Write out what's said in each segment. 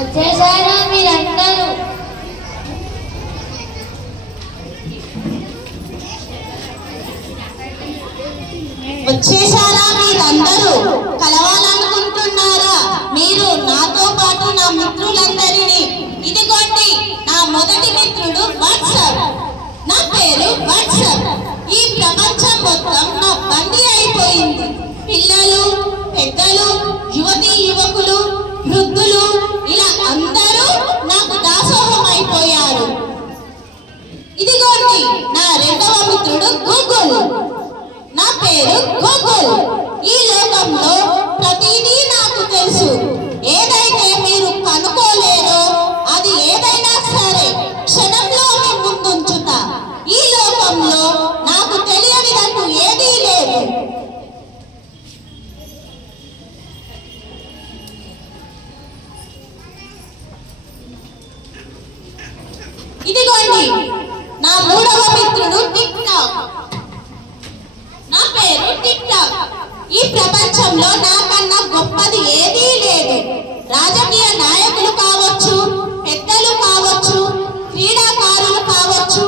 వచ్చేసారా మీరందరూ? వచ్చేసారా మీరందరూ? కలవాలనుకుంటున్నారా మీరు నాతో పాటు నా మిత్రులందరినీ? ఇదిగోండి నా మొదటి మిత్రుడు వాట్సాప్. నా పేరు వాట్సాప్. ఈ ప్రపంచం మొత్తం నా బందీ అయిపోయింది. పిల్లలు, పెద్దలు, యువతీ యువకులు, వృద్ధులు ఇలా అందరూ నాకు దాసోహం అయిపోయారు. ఇదిగోండి నా రెండవ మిత్రుడు గూగుల్. నా పేరు గూగుల్. ఈ లోకంలో ప్రతిదీ నాకు తెలుసు. ఏదైతే మీరు కనుక్కోలేరో అది ఏదైనా సరే క్షణంలో మీ ముందుంచుతా. ఈ లోకంలో నాకు తెలియనిదంటూ ఏదీ లేదు. ఇదిగోండి నా మూడవ మిత్రుడు టిక్ టాక్. నా పేరు టిక్ టాక్. ఈ ప్రపంచంలో నాకన్నా గొప్పది ఏదీ లేదు. రాజకీయ నాయకులు కావచ్చు, పెద్దలు కావచ్చు, క్రీడాకారులు కావచ్చు,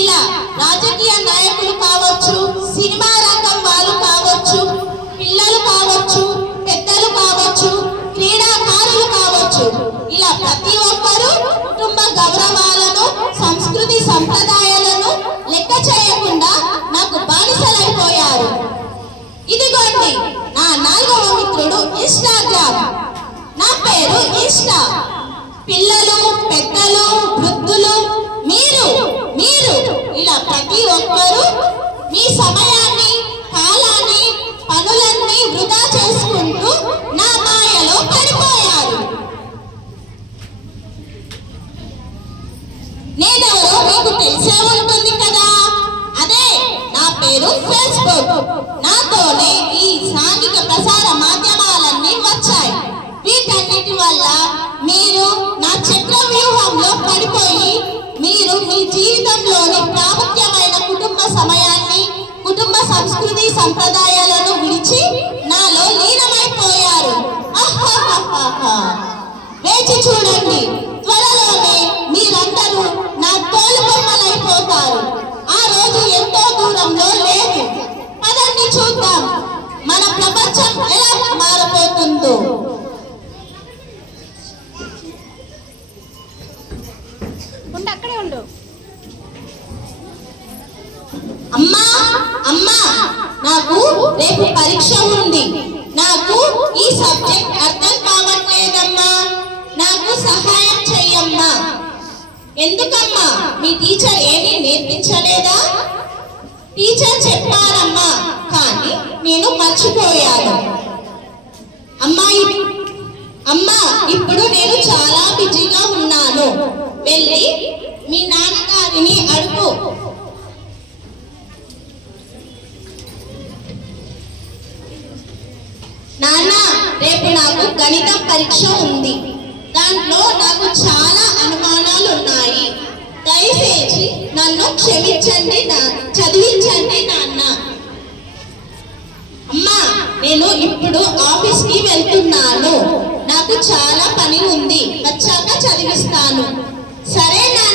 ఇలా రాజకీయ నాయకులు కావచ్చు, సినిమా రంగం వాళ్ళు కావచ్చు, పిల్లలు కావచ్చు, పెద్దలు కావచ్చు, క్రీడాకారులు కావచ్చు, ఇలా ప్రతి ఒక్కరూ కుటుంబ గౌరవాలను, సంస్కృతి సంప్రదాయాలను లెక్క చేయకుండా నాకు బానిసలైపోయారు. ఇదిగోండి నా నాలుగవ మిత్రుడు ఇన్స్టాగ్రామ్. నా పేరు ఇన్స్టా. పిల్లలు, పెద్దలు, వృద్ధులు, మీరు మీరు ఇలా ప్రతి ఒక్కరూ మీ సమయాన్ని, కాలాన్ని, పనులన్నీ వృధా చేసుకుంటూ నా మాయలో పడిపోయారు. నేనెవరో మీకు తెలిసే ఉంటుంది కదా, అదే నా పేరు ఫేస్బుక్. నాతోనే ఈ సాంఘిక ప్రసార మాధ్యమాలన్నీ వచ్చాయి. వీటన్నిటి వల్ల మీరు నా చక్ర వ్యూహంలో పడిపోయి మీరు మీ జీవితంలోని ప్రాముఖ్యమైన కుటుంబ సమయాన్ని, కుటుంబ సంస్కృతి సంప్రదాయాలను విడిచి నాలో లీనమైపోయారు. వేచి చూడండి, త్వరలోనే మీరందరూ నా తోలుబొమ్మలైపోతారు. ఆ రోజు ఎంతో దూరంలో లేదు. పదండి చూద్దాం మన ప్రపంచం ఎలా మారిపోతుందో. అక్కడే ఉండు. అమ్మా అమ్మా, నాకు రేపు పరీక్ష ఉంది. నాకు ఈ సబ్జెక్ట్ అర్థం కావట్లేదమ్మా, నాకు సహాయం చెయ్యమ్మా. ఎందుకమ్మా, మీ టీచర్ ఏమీ నేర్పించలేదా? టీచర్ చెప్పారమ్మా, కానీ నేను మర్చిపోయాను. అమ్మా ఇప్పుడు నేను చాలా బిజీగా ఉన్నాను. వెళ్ళి మీ నాన్నగారిని అడుగు. నాన్న, రేపు నాకు గణితం పరీక్ష ఉంది. దాంట్లో నాకు చాలా అనుమానాలు ఉన్నాయి. దయచేసి నన్ను క్షమించండి, చదివించండి నాన్న. అమ్మా, నేను ఇప్పుడు ఆఫీస్కి వెళ్తున్నాను. నాకు చాలా పని ఉంది, వచ్చాక చదివిస్తాను. సరేనా?